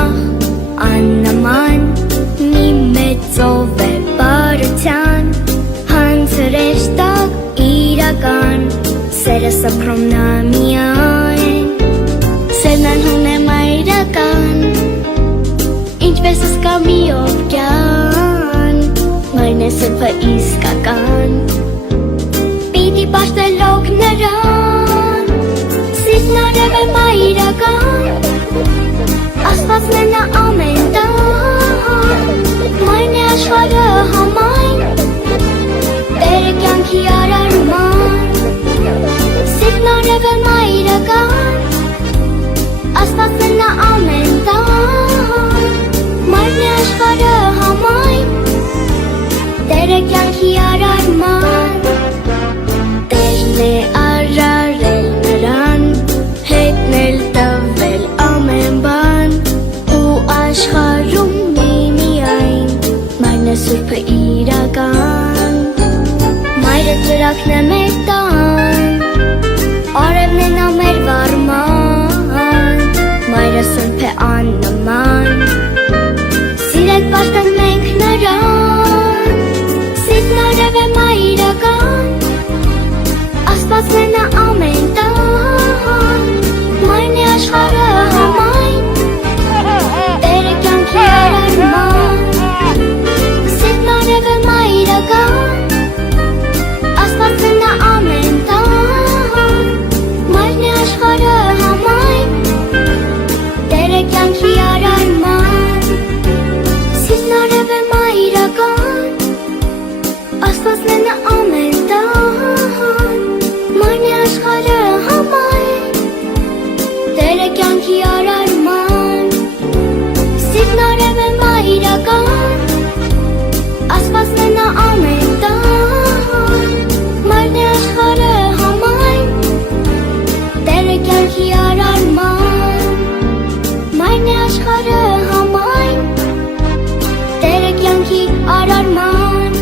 նախ աննման մի մեծով է բարության հանցրեշ տակ իրական սերը սփռում նա միայն սերն անհուն է մայրական ինչպես սկա մի օվկյան մայրն է սրբը իսկական պիտի պաշտելով նրան սիրտն արև է մայրական Աստվածն է նա ամեն տան մայրն է աշխարհը համայն Տերը կյանքի արարման սիրտն արև է մայրական Աստվածն է նա ամեն տան մայրն է աշխարհը համայն Տերը կյանքի արարման Տերն է արարել նրան հետնել տվել ամեն բան ու աշխարհում միայն մայրն է սուրբը իրական Մայրը ծրակն է մեր տան արևն է նա մեր վարման Մայրը սուրբ է աննման Սիրեք պաշտենք մենք նրան Սիրտն արև է մայրական Աստվածն է նա ամեն տան Մայրն է աշխարհը համայն Տերը կյանքի արարման Սիրտն արև է մայրական Աստվածն է նա ամեն տան Մայրն է աշխարհը համայն Տերը կյանքի արարման Սիրտն արև է մայրական Աստվածն է նա ամեն տան Մայրն է աշխարհը համայն Տերը կյանքի արարման Սիրտն արև է մայրական Աստվածն է նա ամեն տան Մայրն է աշխարհը համայն Տերը կյանքի արարման Մայրն է աշխարհը համայն Տերը կյանքի արարման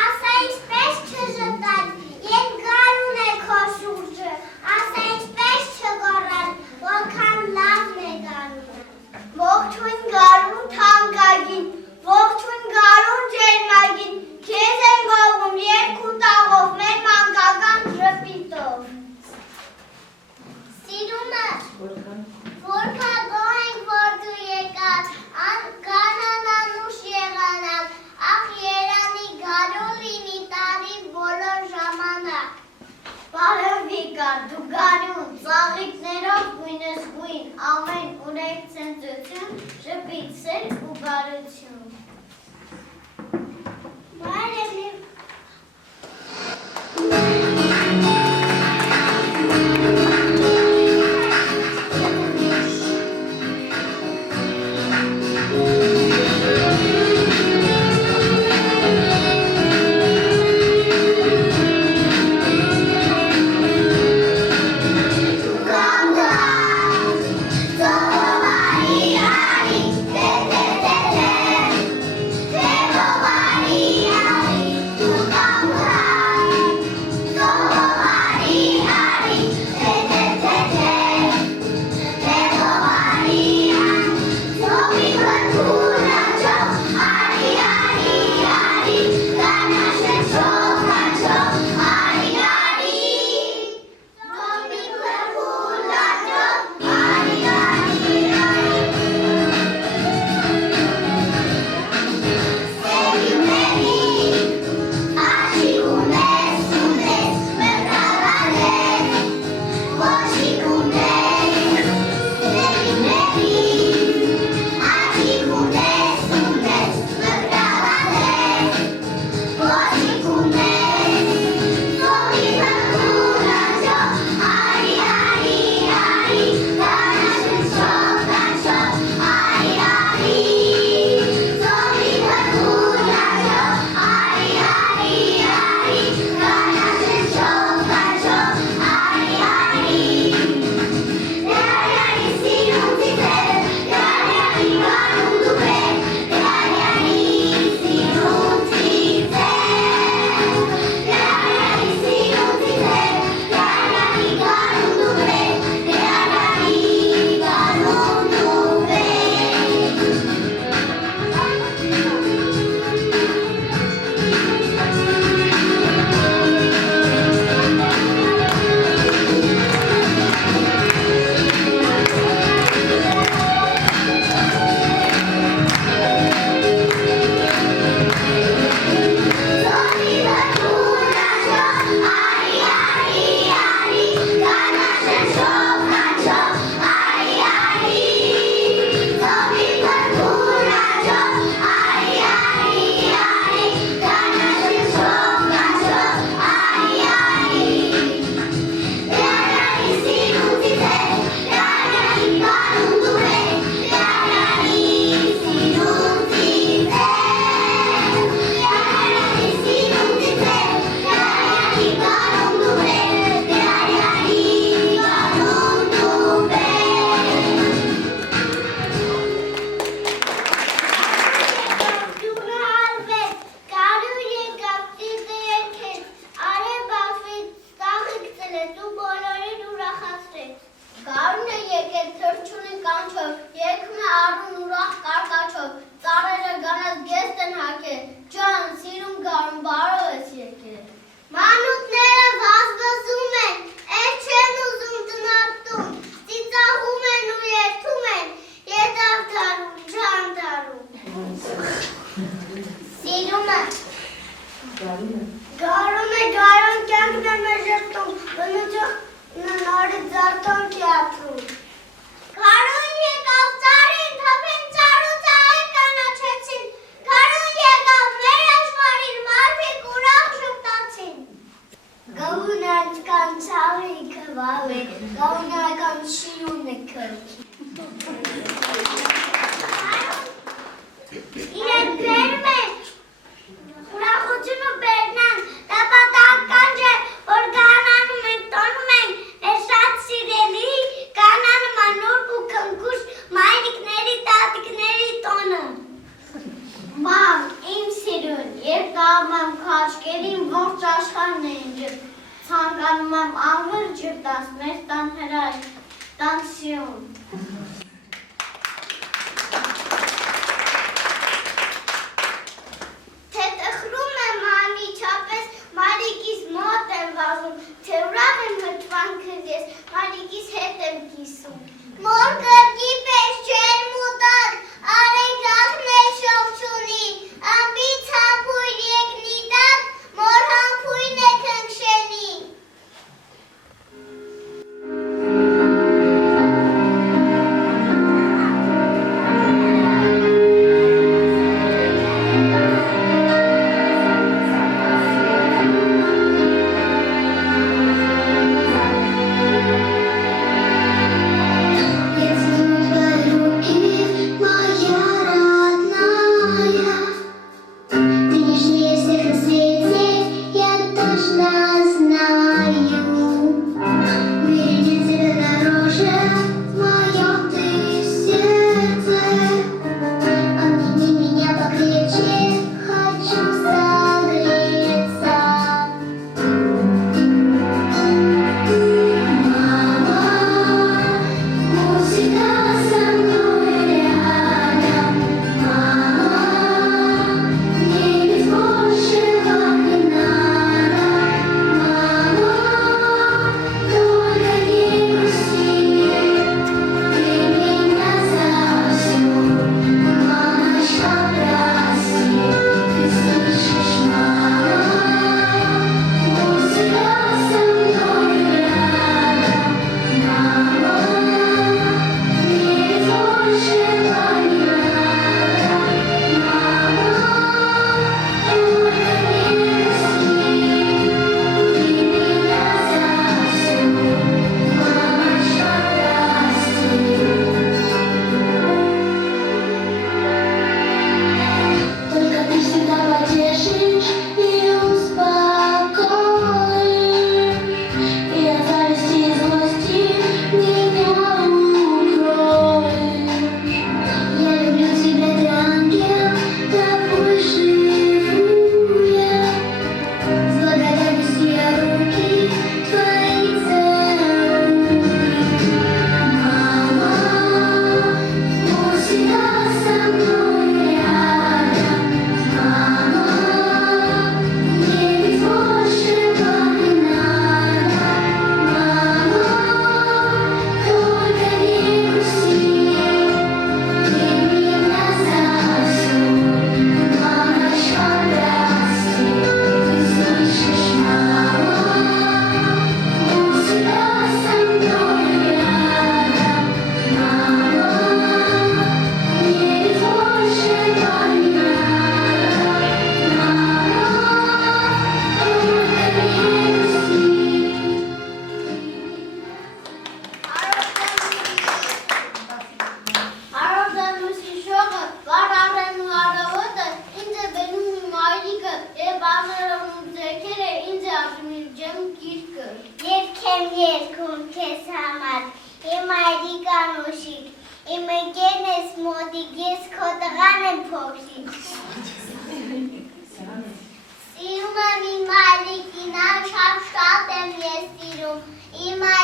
Ասա ինչպես չժտած, երբ գարուն մեկ ցնծություն, ժպիտ սեր ու բարություն։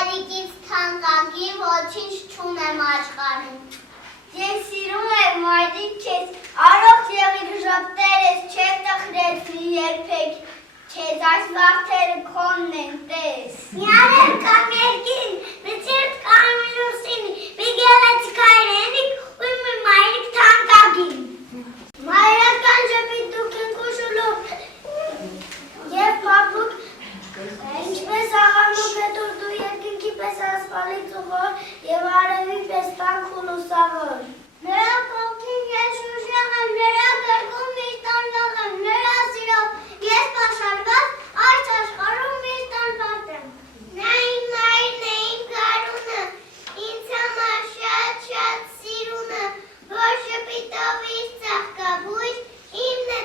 մայրիկից թանկագին ոչինչ չունեմ աշխարհում։ Ես սիրում եմ մայրիկ քեզ, առողջ եղիր ժպտերես, չեմ տխրեցնի երբեք, քեզ այս վաղթերը քոնն են տես։ ഞാനും կամերգին, մեցերտ կարմիլուսին, մի գեղեցիկ հայրենիք ու մի մայրիկ թանկագին։ Մայրական ժպիտ դուք ենք ուշուլուկ, և պապուկ, ինչպես աղամուկ է դու երկինքի պես ասպալի ծուղոր և արևի պես տանք ու լուսավոր։ Նրա կողքին ես ուժեղ եմ, նրա գրկում միշտ անվաղ եմ, նրա սիրով ես պաշարված, այս աշխարհում միշտ անվատ եմ։ Նա իմ մայրն է, իմ գարունը, ինձ համար շատ սիրունը, որ ժպիտով իր ծաղկաբույս, իմն է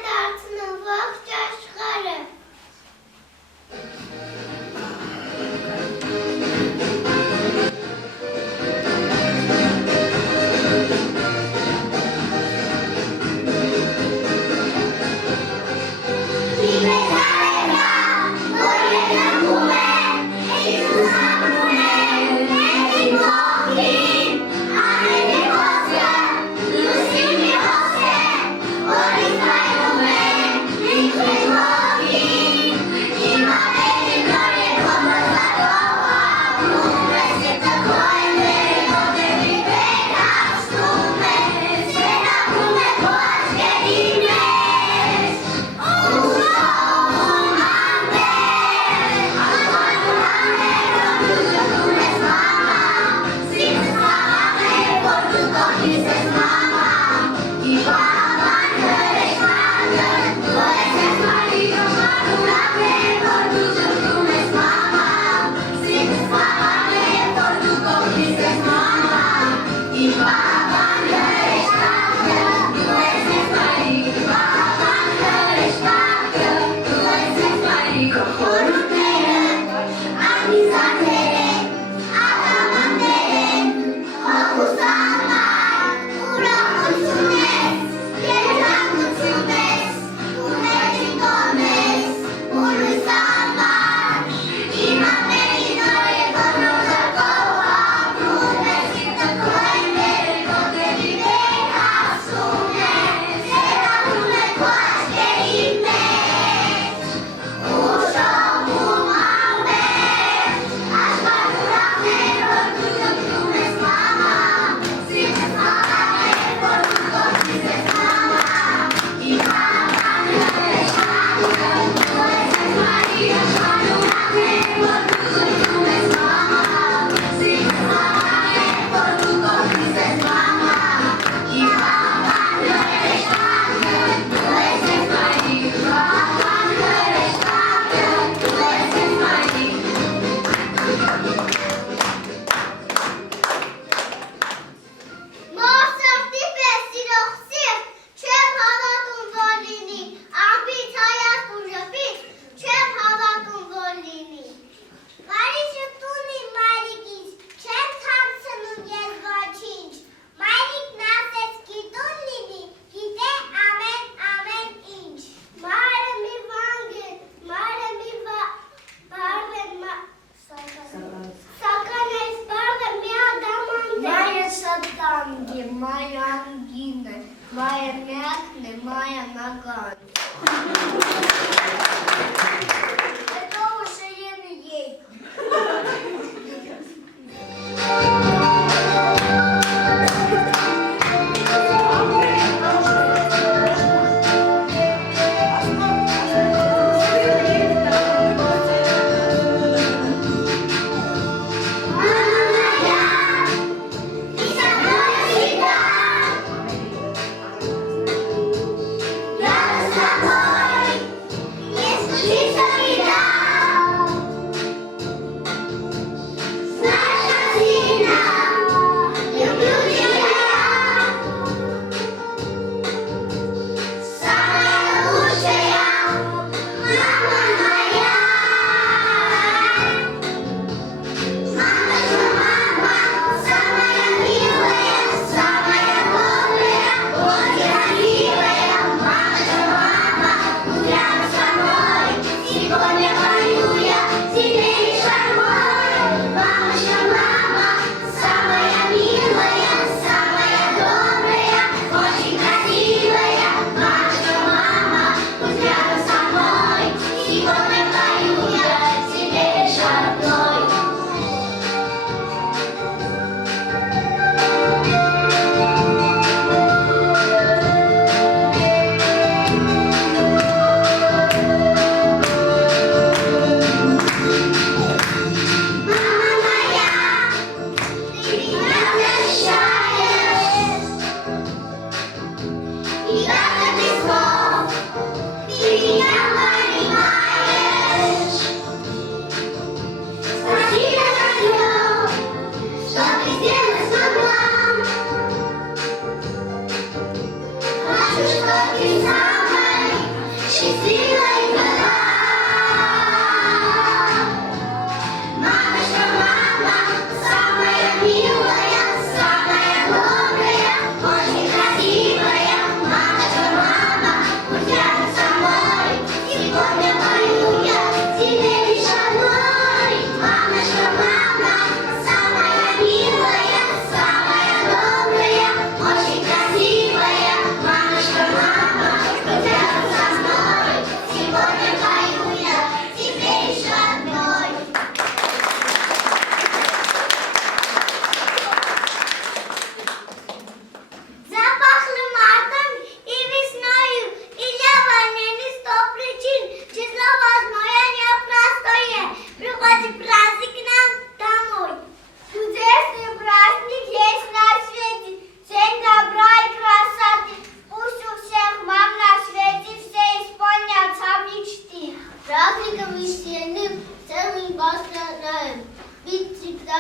Праздником весенним целым бастранаем. Быть всегда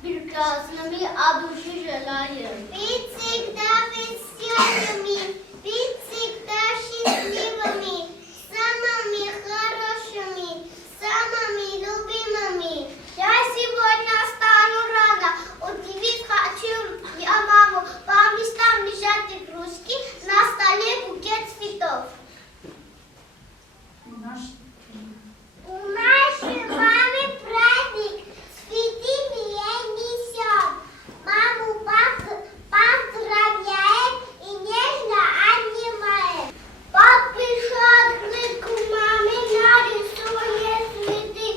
прекрасными, а души желаем. Быть всегда веселыми, быть всегда счастливыми, самыми хорошими, самыми любимыми. Я сегодня встану рано, удивить хочу я маму, по местам лежат игрушки, на столе букет цветов. У нашей мамы праздник, цветы ей несем. Маму поздравляем и нежно обнимаем. Подпишу открытку маме, нарисует цветы.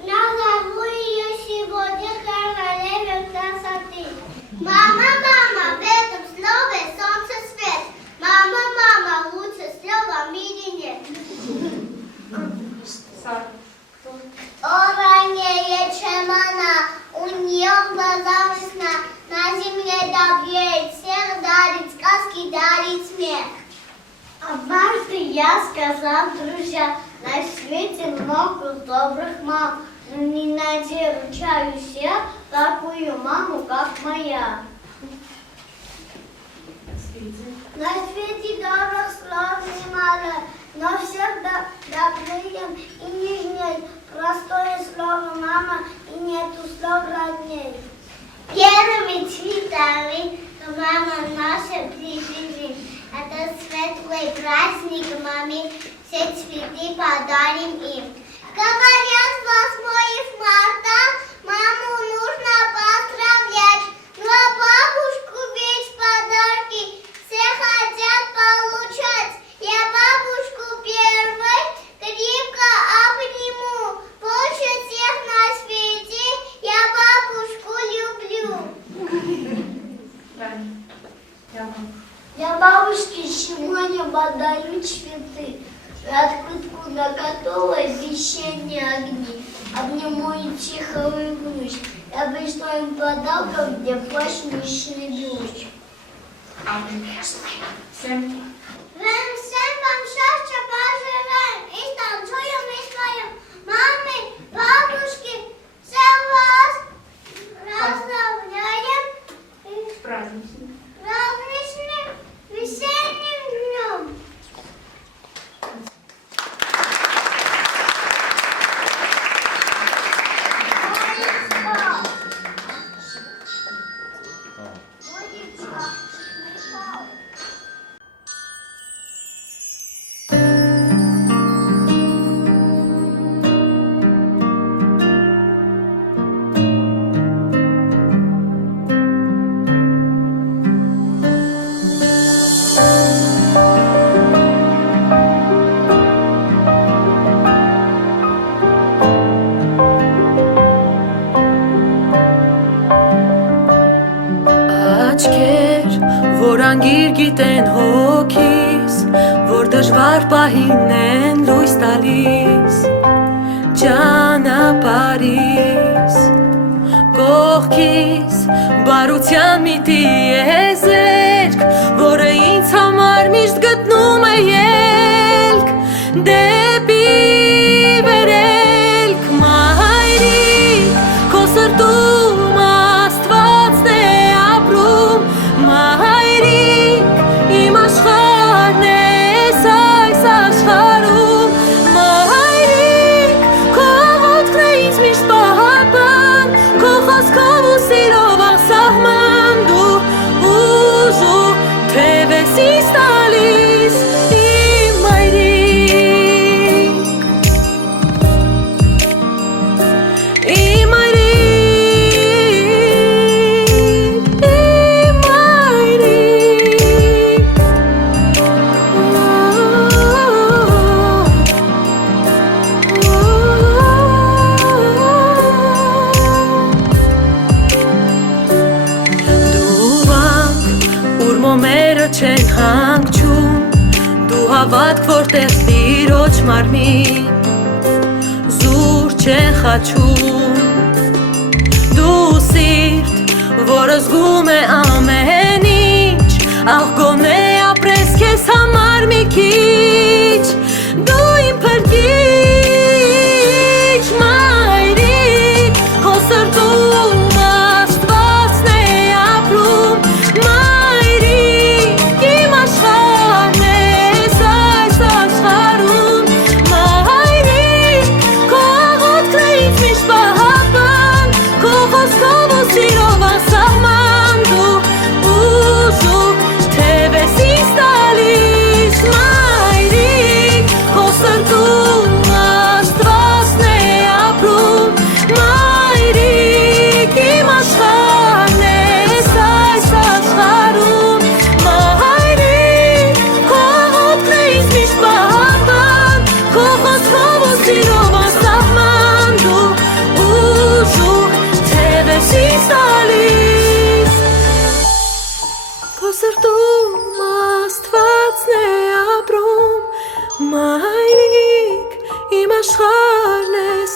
Назову ее сегодня королевой красоты. Мама, мама, в этом слове солнце свет. Мама, мама, лучше слова в мире нет. Ранее, чем она, у нее в глазах весна, на земле добреет, всех дарит сказки, дарит смех. Однажды я сказал, друзья, на свете много добрых мам, но не найти ручаюсь я такую маму, как моя. На свете добрых слов немало, но всегда добрее и нежней. Простое слово мама и нету слов родней. Первыми цветами мама наша прибежит. Это светлый праздник маме, все цветы подарим им. Говорят, 8 марта маму нужно поздравлять, но бабушку ведь подарки все хотят получать. Я бабушку первой крепко обниму. Больше всех на свете я бабушку люблю. Я бабушке сегодня подарю цветы, открытку на которой весенние огни. Обниму и тихо улыбнусь. Я пришлю им подарком, где праздничный дождь. Всем вам счастья пожелаем и станцуем и споем. Мамы, бабушки, всем вас поздравляем с праздничным весенним днем. Անգիր գիտեն հոգիս, որ դժվար պահին են լույս տալիս, ճանապարհիս, կողքիս, բարության մի տիեզերք, որը ինձ համար միշտ գտնում է ելք, դեպի վերելք, մայրիկ, քո սրտում Աստվածն է ապրում, իմ աշխարհն ես այս աշխարհում, մայրիկ, քո աղոթքն է ինձ միշտ պահապան, քո խոսքով ու սիրով անսահման դու ուժու թևես ինձ տալիս, իմ մայրիկ, իմ չեն հանգչում, դու հավատք որտեղ տիրոջ մարմին, զուր չեն խաչում, դու սիրտ, որը զգում է ամեն ինչ, աղ գոնե ապրես քեզ համար մի քիչ, դու իմ փրկի Սիրով անսահման դու ուժուր թևերս ինձ տալիս Քո սրտում Աստվածն է ապրում Մայրիկ իմ աշխարհն ես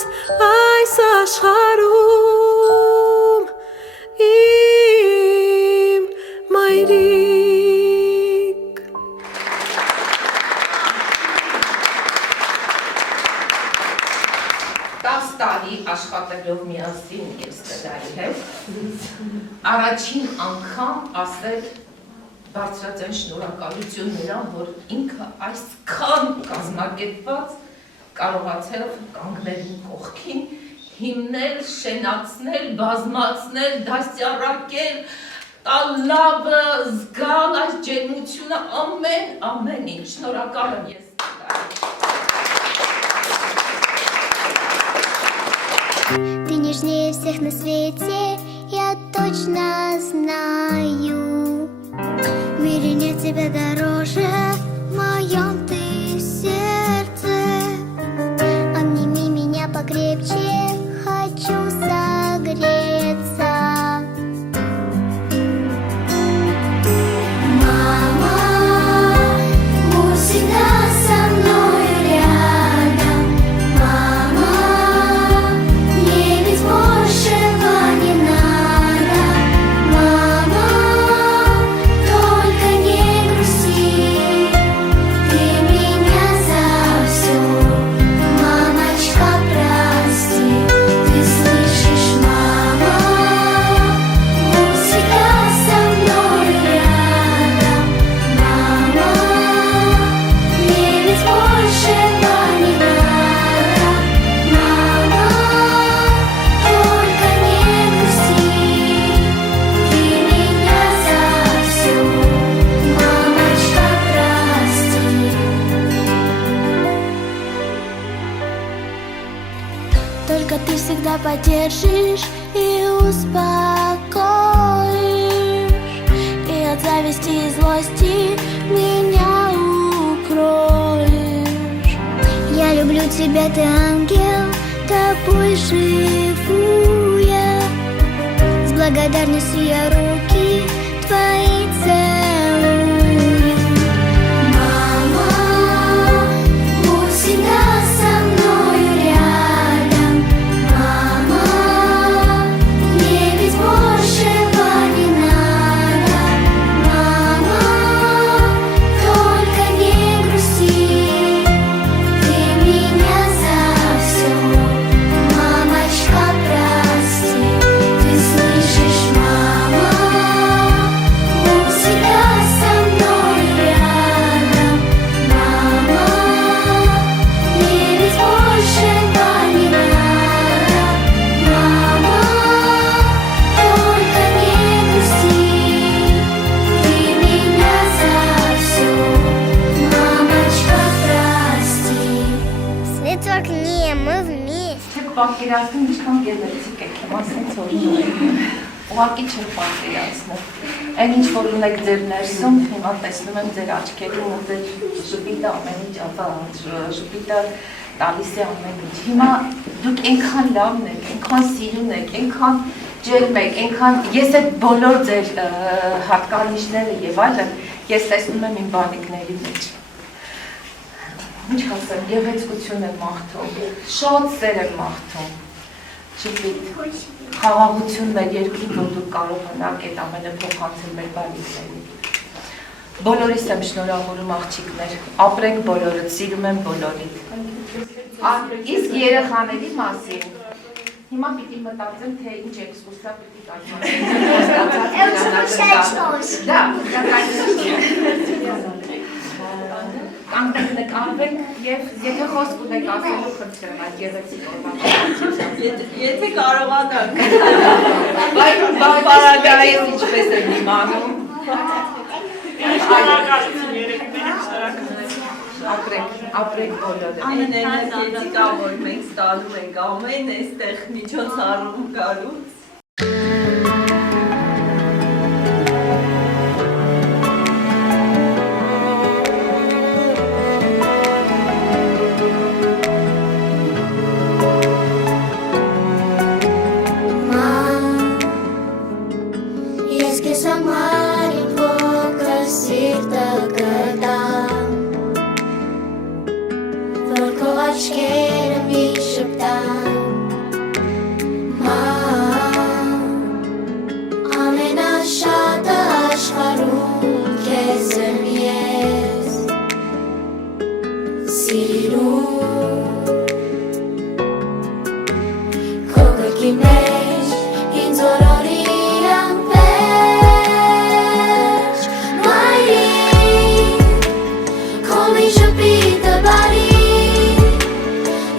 այս աշխարհում Իմ մայրիկ 10 տարի աշխատելով միասին եւ ստեղծարի հետ առաջին անգամ ասել բարձրաձայն շնորհակալություն նրան, որ ինքը այսքան կազմակերպված կարողացել կանգնել իմ կողքին, հիմնել, շենացնել, բազմացնել, դաստիարակել, տալ լավը, զգալ այս ջերմությունը ամեն ինչ շնորհակալ եմ ես Ты нежнее всех на свете, я точно знаю. В мире нет тебя дороже, в моем ты сердце. Обними меня покрепче, хочу согреться. Мама, будь всегда со мной рядом. Мама, мне ведь большего не надо. Мама, только не грусти, ты меня за все. Мамочка, прости, ты слышишь, мама, будь всегда со мной рядом. Мама, мне ведь большего не надо. Мама, только не грусти, ты меня за все. Мамочка, прости. Только ты всегда поддержишь и успокоишь, и от зависти и злости меня укроешь. Я люблю тебя, ты ангел, тобой живу я. С благодарностью я руки твои целую. Мама, будь всегда со мною рядом. Мама, мне ведь большего не надо. Мама, только не грусти, ты меня за все. Мамочка, прости, ты слышишь, мама, будь всегда со мной рядом. Мама, мне ведь большего не надо. Мама, только не грусти, ты меня за все. Мамочка, прости. Светок, не, мы вместе. Չեք պատկերացնում ինչքան գեղեցիկ եք, հիմա ասենց որ ուղղակի չեք պատկերացնում։ Այն ինչ որ ունեք ձեր ներսում, հիմա տեսնում եմ ձեր աչքերում ու ձեր ժպիտը ամեն ինչ ժպիտը տալիս է ամեն ինչ։ Հիմա դուք այնքան լավն եք, այնքան սիրուն եք, այնքան ջերմ եք, այնքան ես այդ բոլոր ձեր հատկանիշները եւ այլն ես տեսնում եմ իմ բանիկների մեջ։ Ինչ ասեմ, գեղեցկություն եմ մաղթում, շատ սեր եմ մաղթում, շպիտ, խաղաղություն մեր երկրի, որ դուք կարողանաք այդ ամենը փոխանցել մեր բանիկներին։ Բոլորիս եմ շնորհավորում աղջիկներ, ապրեք բոլորդ, սիրում եմ բոլորիդ։ Իսկ երեխաների մասին, հիմա պիտի մտածեմ, թե ինչ էքսկուրսիա պիտի կանգնեք նկարվեք և եթե խոսք ունեք ասելու խնդրեմ այդ գեղեցիկ օրվա Եթե կարողանանք Պարագայից ինչպես եմ իմանում Ապրեք բոլորը Այն էներգետիկա, որ մենք ստալու ենք ամեն այստեղ միջոցառում գալուց սերը մի շպտան Ամենաշատը աշխարհում քեզ եմ ես Սիրում Քո գրքի մեջ ինձ օրորի անվերջ Մայրիկ Քո մի շպիտը բարի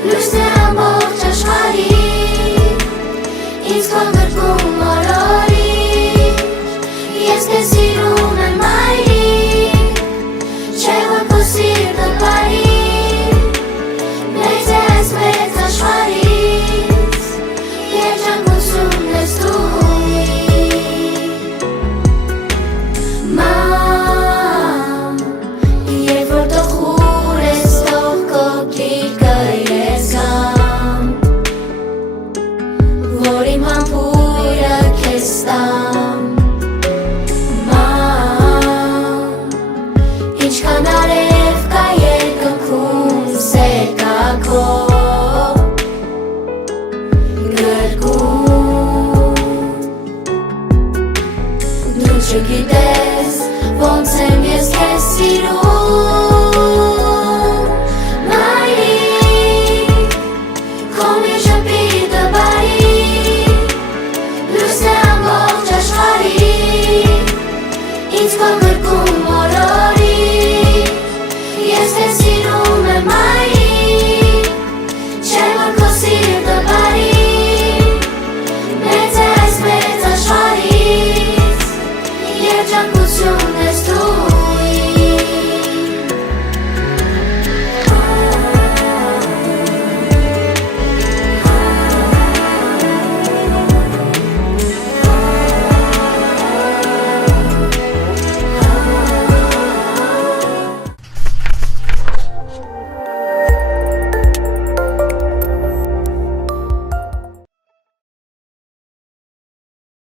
Լույսն է ամբողջ աշխարհի Ինձ քո գրքում օրորիր Ես քեզ սիրում եմ մայրիկ Չէ որ քո սիրտը բարի Մեծ է այս մեծ աշխարհի